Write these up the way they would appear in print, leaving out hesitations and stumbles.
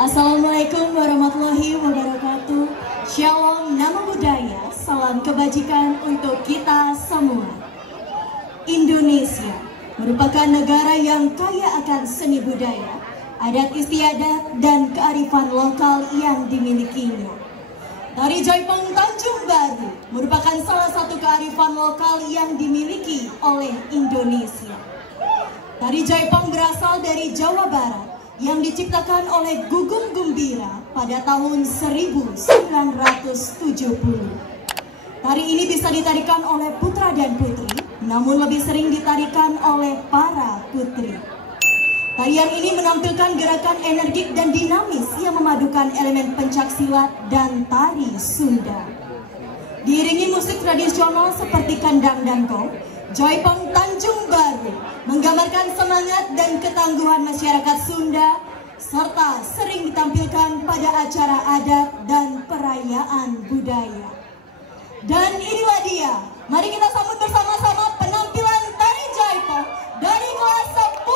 Assalamualaikum warahmatullahi wabarakatuh. Shalom, namo buddhaya, salam kebajikan untuk kita semua. Indonesia merupakan negara yang kaya akan seni budaya, adat istiadat, dan kearifan lokal yang dimilikinya. Tari Jaipong Tanjung Baru merupakan salah satu kearifan lokal yang dimiliki oleh Indonesia. Tari Jaipong berasal dari Jawa Barat yang diciptakan oleh Gugum Gumbira pada tahun 1970. Tari ini bisa ditarikan oleh putra dan putri, namun lebih sering ditarikan oleh para putri. Tarian ini menampilkan gerakan energik dan dinamis yang memadukan elemen pencaksilat dan tari Sunda. Diiringi musik tradisional seperti kendang dan gong, Jaipong Tanjung Baru menggambarkan semangat dan ketangguhan masyarakat Sunda, serta sering ditampilkan pada acara adat dan perayaan budaya. Dan inilah dia, mari kita sambut bersama-sama penampilan tari Jaipong dari kelas 10-1.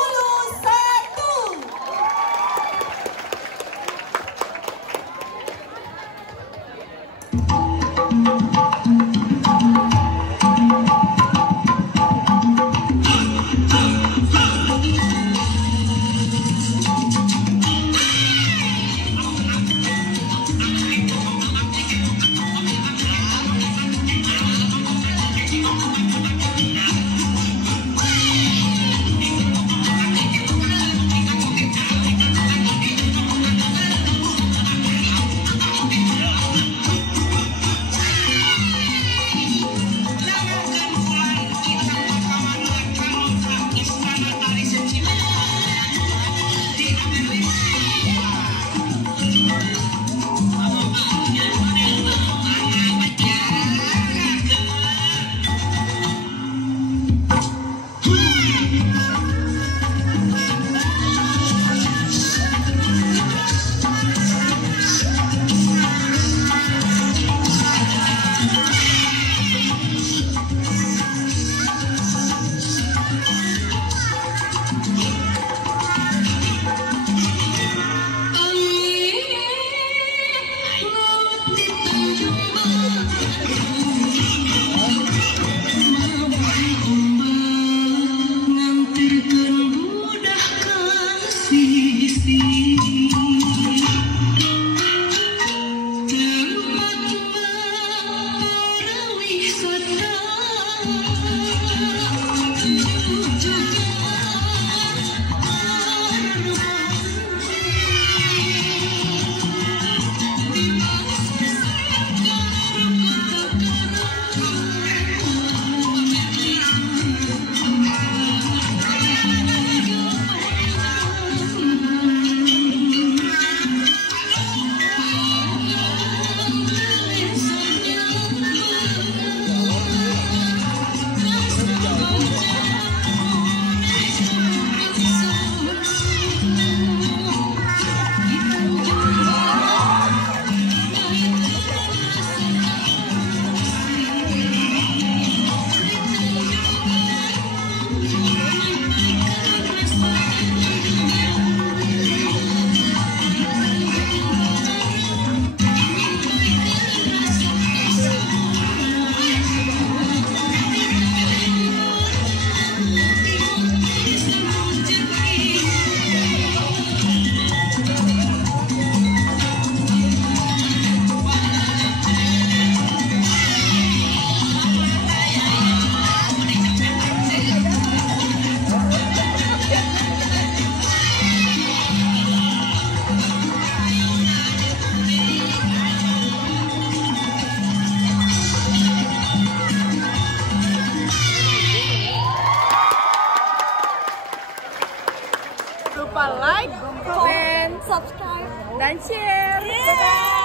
Lupa like, comment, subscribe, dan share.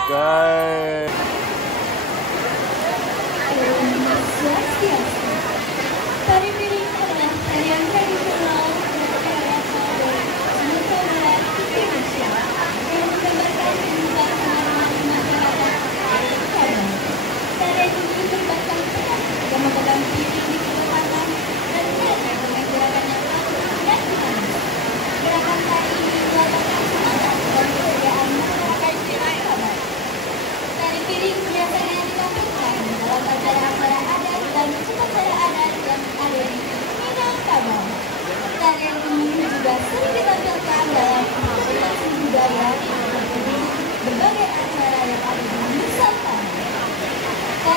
Guys. Tari piring adalah tarian tradisional rakyat Sumatera Barat, Indonesia yang menggambarkan kehidupan sehari-hari masyarakat adat Sabah. Tarian ini berbasis tegas yang memegang prinsip kecepatan dan mengajar dengan gerakan yang akurat dan dinamis. Gerakan tari ini melakukan semangat dan kesediaan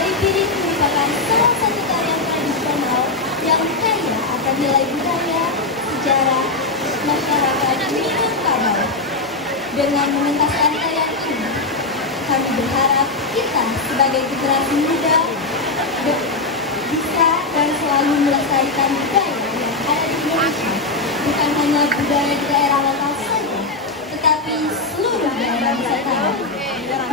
Tari piring merupakan salah satu tarian tradisional yang kaya akan nilai budaya, sejarah, masyarakat Minangkabau. Dengan mementaskan tarian ini, kami berharap kita sebagai generasi muda bisa dan selalu melestarikan budaya yang ada di Indonesia. Bukan hanya budaya di daerah lokal saja, tetapi seluruh daerah Nusantara.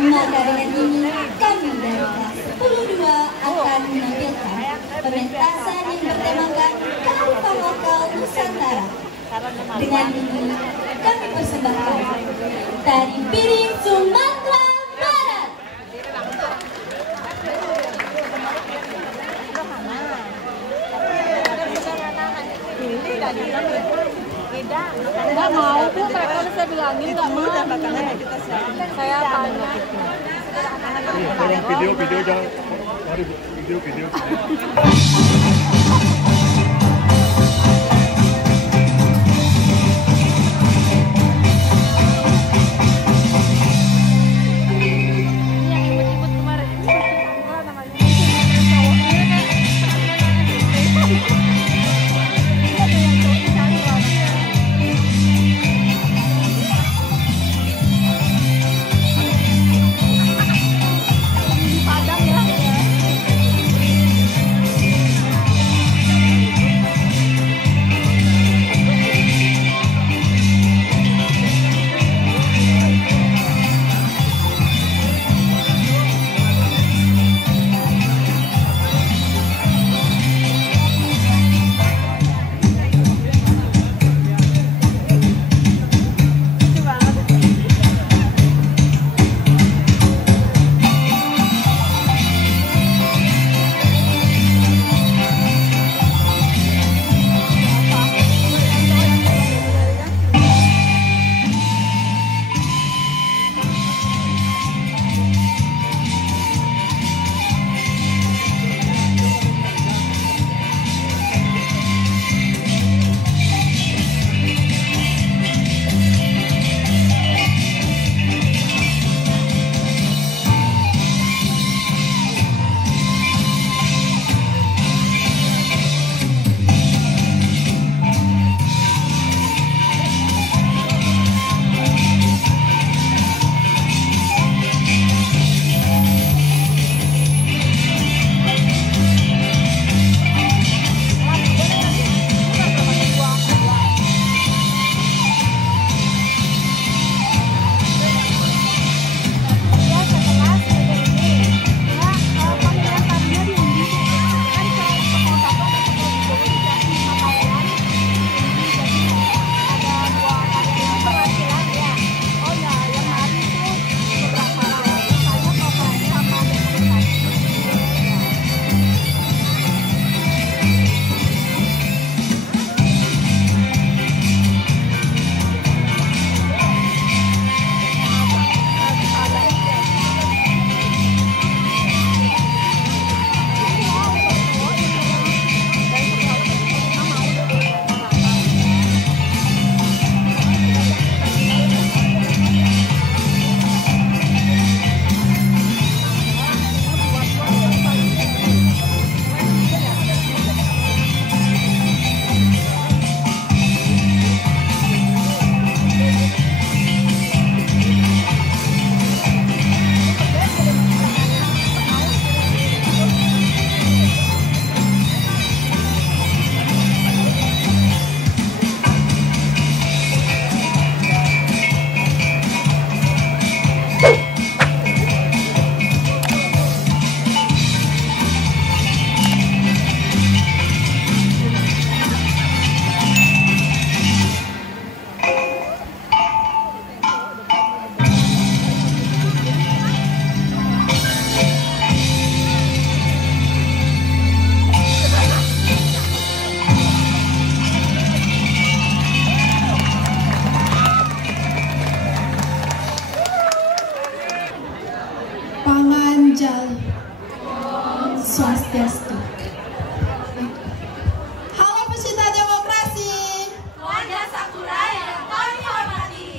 Maka dengan ini, kami dari kelas 10-2 akan menampilkan pementasan yang bertemakan kearifan lokal Nusantara. Dengan ini, kami persembahkan Tari Piring Sumatera Barat. Nggak mau tuh, mereka udah saya bilangin nggak mau. Saya tanya. Video jangan. Mari video. Swastiastu. Halo pecinta demokrasi. Warga Sakura yang kami hormati.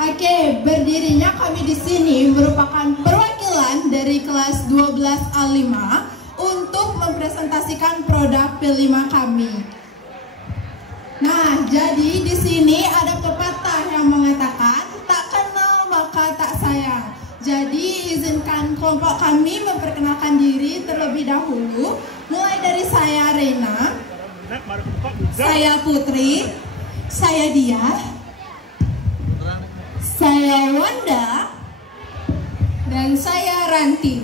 Oke, berdirinya kami di sini merupakan perwakilan perwakilan dari kelas 12A5 untuk mempresentasikan produk P5 kami. Nah, jadi di sini ada pepatah yang mengatakan tak kenal maka tak sayang. Jadi izinkan kelompok kami memperkenalkan diri terlebih dahulu. Mulai dari saya Rena, saya Putri, saya Dia, saya Wanda, dan saya Ranti.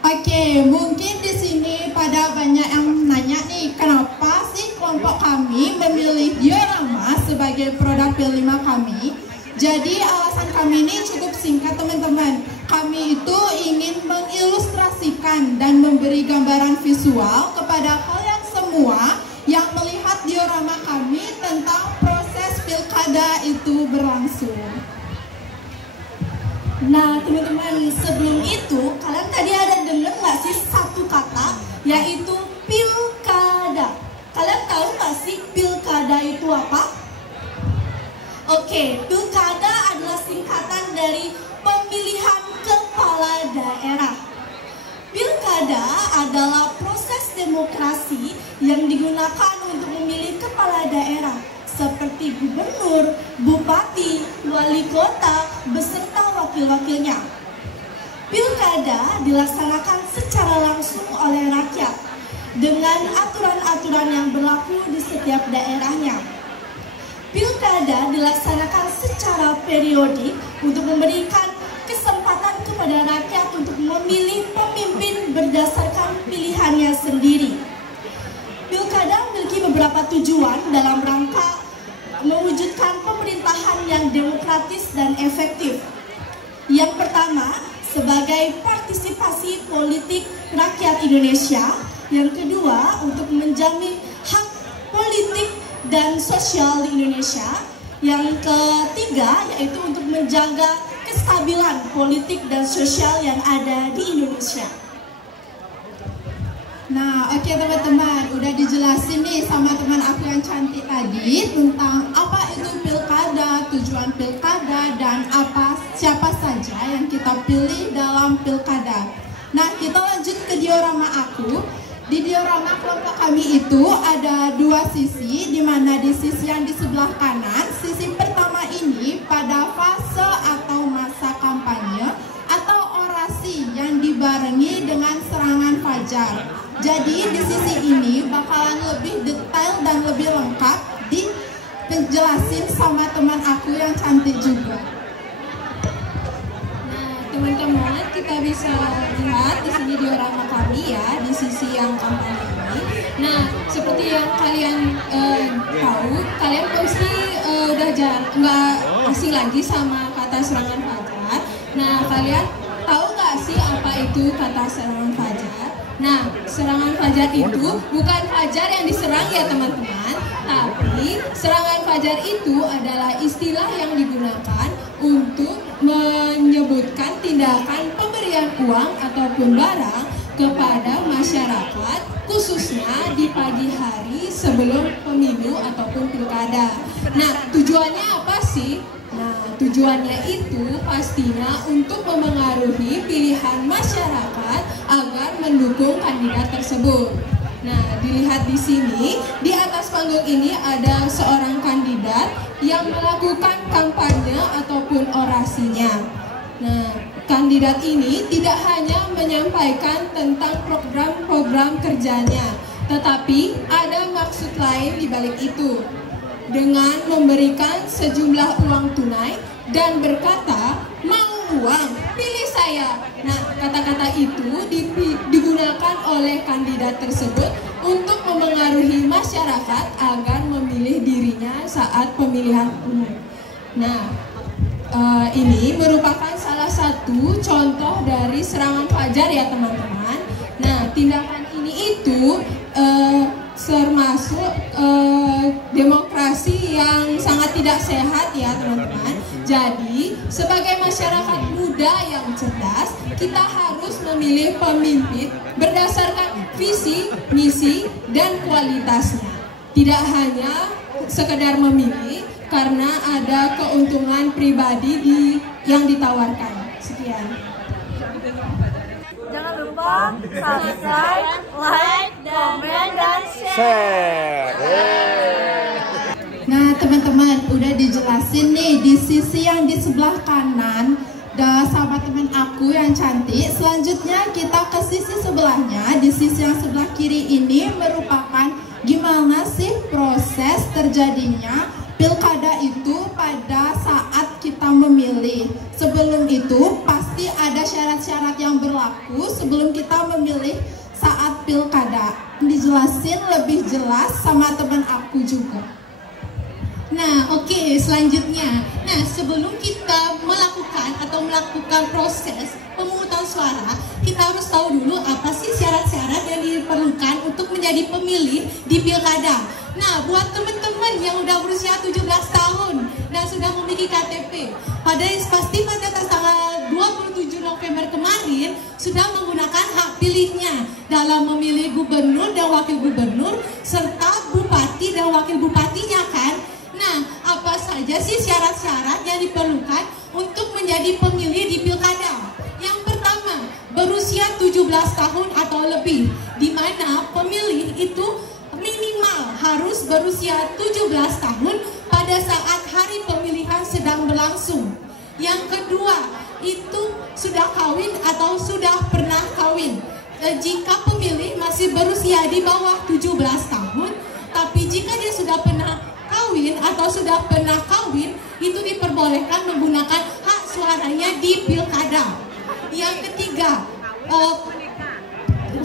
Oke, mungkin di sini pada banyak yang nanya nih, kenapa sih kelompok kami memilih diorama sebagai produk P5 kami? Jadi alasan kami ini cukup singkat teman-teman. Kami itu ingin mengilustrasikan dan memberi gambaran visual kepada kalian semua yang melihat diorama kami tentang proses pilkada itu berlangsung. Nah teman-teman, sebelum itu kalian tadi ada dengar nggak sih satu kata, yaitu pilkada. Kalian tahu nggak sih pilkada itu apa? Oke, pilkada adalah singkatan dari pemilihan kepala daerah. Pilkada adalah proses demokrasi yang digunakan untuk memilih kepala daerah seperti gubernur, bupati, wali kota, beserta wakil-wakilnya. Pilkada dilaksanakan secara langsung oleh rakyat dengan aturan-aturan yang berlaku di setiap daerahnya. Pilkada dilaksanakan secara periodik untuk memberikan kesempatan kepada rakyat untuk memilih pemimpin berdasarkan pilihannya sendiri. Pilkada memiliki beberapa tujuan dalam rangka mewujudkan pemerintahan yang demokratis dan efektif. Yang pertama, sebagai partisipasi politik rakyat Indonesia. Yang kedua, untuk menjamin hak politik dan sosial di Indonesia. Yang ketiga, yaitu untuk menjaga kestabilan politik dan sosial yang ada di Indonesia. Nah, oke teman-teman, udah dijelasin nih sama teman aku yang cantik tadi tentang apa itu pilkada, tujuan pilkada, dan siapa saja yang kita pilih dalam pilkada. Nah, kita lanjut ke diorama aku. Di diorama kelompok kami itu ada dua sisi, di mana di sisi yang di sebelah kanan, sisi pertama ini pada fase atau masa kampanye atau orasi yang dibarengi dengan serangan fajar. Jadi di sisi ini bakalan lebih detail dan lebih lengkap dijelasin sama teman aku yang cantik juga. Nah, teman-teman, kita bisa lihat di sini diorama kami ya di sisi yang kampanye ini. Nah, seperti yang kalian tahu, kalian pasti udah nggak asing lagi sama kata serangan fajar. Nah, kalian tahu nggak sih apa itu kata serangan fajar? Nah, serangan fajar itu bukan fajar yang diserang ya teman-teman, tapi serangan fajar itu adalah istilah yang digunakan untuk menyebutkan tindakan pemberian uang ataupun barang kepada masyarakat, khususnya di pagi hari sebelum pemilu ataupun pilkada. Nah, tujuannya apa sih? Nah, tujuannya itu pastinya untuk memengaruhi pilihan masyarakat agar mendukung kandidat tersebut. Nah, dilihat di sini, di atas panggung ini ada seorang kandidat yang melakukan kampanye ataupun orasinya. Nah, kandidat ini tidak hanya menyampaikan tentang program-program kerjanya, tetapi ada maksud lain di balik itu. Dengan memberikan sejumlah uang tunai dan berkata, mau uang, pilih saya. Nah, kata-kata itu digunakan oleh kandidat tersebut untuk memengaruhi masyarakat agar memilih dirinya saat pemilihan umum. Nah, ini merupakan salah satu contoh dari serangan fajar ya teman-teman. Nah, tindakan ini itu termasuk demokrasi yang sangat tidak sehat ya teman-teman. Jadi sebagai masyarakat muda yang cerdas, kita harus memilih pemimpin berdasarkan visi, misi, dan kualitasnya. Tidak hanya sekedar memilih karena ada keuntungan pribadi yang ditawarkan. Sekian. Jangan lupa subscribe, like, komen, dan share. Nah teman-teman, udah dijelasin nih di sisi yang di sebelah kanan sama teman aku yang cantik. Selanjutnya kita ke sisi sebelahnya. Di sisi yang sebelah kiri ini merupakan gimana sih proses terjadinya pilkada itu pada saat kita memilih. Sebelum itu pasti ada syarat-syarat yang berlaku sebelum kita memilih saat pilkada. Dijelasin lebih jelas sama teman aku juga. Nah, oke, selanjutnya. Nah, sebelum kita melakukan proses pemungutan suara, kita harus tahu dulu apa sih syarat-syarat yang diperlukan untuk menjadi pemilih di pilkada. Nah, buat teman-teman yang udah berusia 17 tahun dan sudah memiliki KTP, pasti pada tanggal 27 November kemarin sudah menggunakan hak pilihnya dalam memilih gubernur dan wakil gubernur serta bupati dan wakil bupatinya kan. Nah, apa saja sih syarat-syarat yang diperlukan untuk menjadi pemilih di pilkada? Yang pertama, berusia 17 tahun atau lebih, di mana pemilih itu minimal harus berusia 17 tahun pada saat hari pemilihan sedang berlangsung. Yang kedua, itu sudah kawin atau sudah pernah kawin. Jika pemilih masih berusia di bawah 17 tahun, tapi jika dia sudah pernah kawin atau sudah pernah kawin, itu diperbolehkan menggunakan hak suaranya di pilkada. Yang ketiga,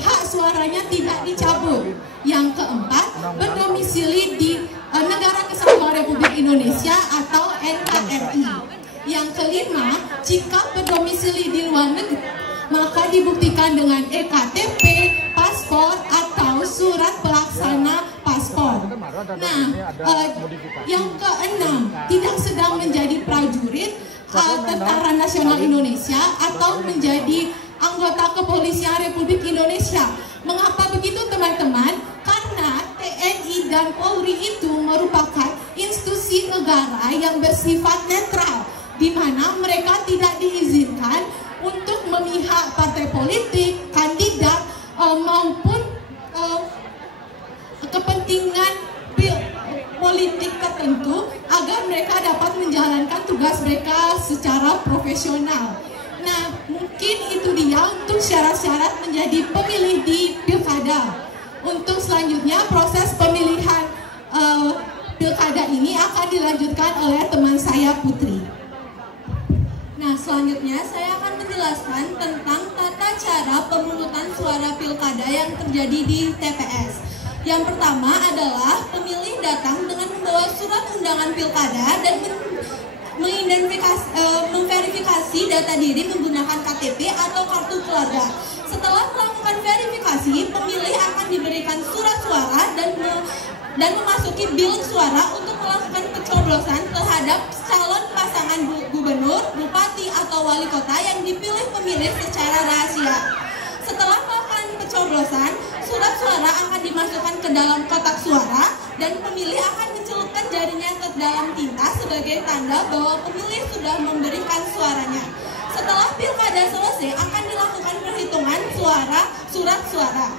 hak suaranya tidak dicabut. Yang keempat, berdomisili di Negara Kesatuan Republik Indonesia atau NKRI. Yang kelima, jika berdomisili di luar negeri, maka dibuktikan dengan EKTP, paspor, atau surat pelaksana paspor. Nah, yang keenam, tidak sedang menjadi prajurit Tentara Nasional Indonesia atau menjadi anggota Kepolisian Republik Indonesia. Mengapa begitu teman-teman? Karena TNI dan Polri itu merupakan institusi negara yang bersifat netral, di mana mereka tidak diizinkan untuk memihak partai politik, kandidat, maupun kepentingan politik tertentu agar mereka dapat menjalankan tugas mereka secara profesional. Nah, mungkin itu dia untuk syarat-syarat menjadi pemilih di pilkada. Untuk selanjutnya, proses pemilihan pilkada ini akan dilanjutkan oleh teman saya Putri. Nah, selanjutnya saya akan menjelaskan tentang tata cara pemungutan suara pilkada yang terjadi di TPS. Yang pertama adalah pemilih datang dengan membawa surat undangan pilkada dan memverifikasi data diri menggunakan KTP atau kartu keluarga. Setelah melakukan verifikasi, pemilih akan diberikan surat suara dan memasuki bilik suara untuk melakukan pencoblosan terhadap calon pasangan gubernur, bupati, atau wali kota yang dipilih pemilih secara rahasia. Setelah melakukan pencoblosan, surat suara akan dimasukkan ke dalam kotak suara dan pemilih akan mencelupkan jarinya ke dalam tinta sebagai tanda bahwa pemilih sudah memberikan suaranya. Setelah pilkada selesai, akan dilakukan perhitungan surat suara.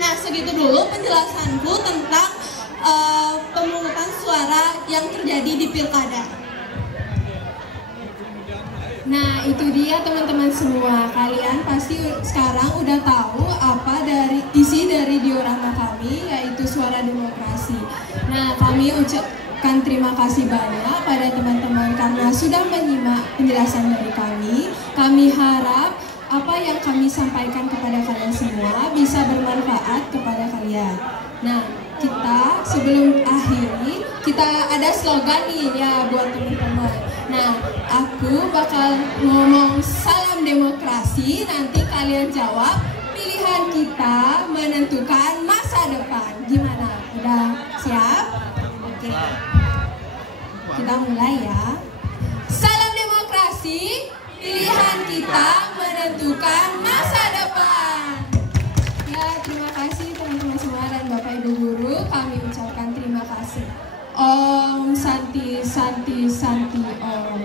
Nah, segitu dulu penjelasanku tentang pemungutan suara yang terjadi di pilkada. Nah, itu dia teman-teman semua. Kalian pasti sekarang udah tahu apa isi dari diorama kami, yaitu Suara Demokrasi. Nah, kami ucapkan terima kasih banyak pada teman-teman karena sudah menyimak penjelasan dari kami. Kami harap apa yang kami sampaikan kepada kalian semua bisa bermanfaat kepada kalian. Nah, kita sebelum akhiri, kita ada slogan nih ya buat teman-teman. Nah, aku bakal ngomong salam demokrasi, nanti kalian jawab pilihan kita menentukan masa depan. Gimana? Udah siap? Oke. Kita mulai ya. Salam demokrasi, pilihan kita menentukan masa depan. Ya, terima kasih teman-teman semua dan Bapak Ibu Guru, kami ucapkan terima kasih. Om Santi Santi Santi Om.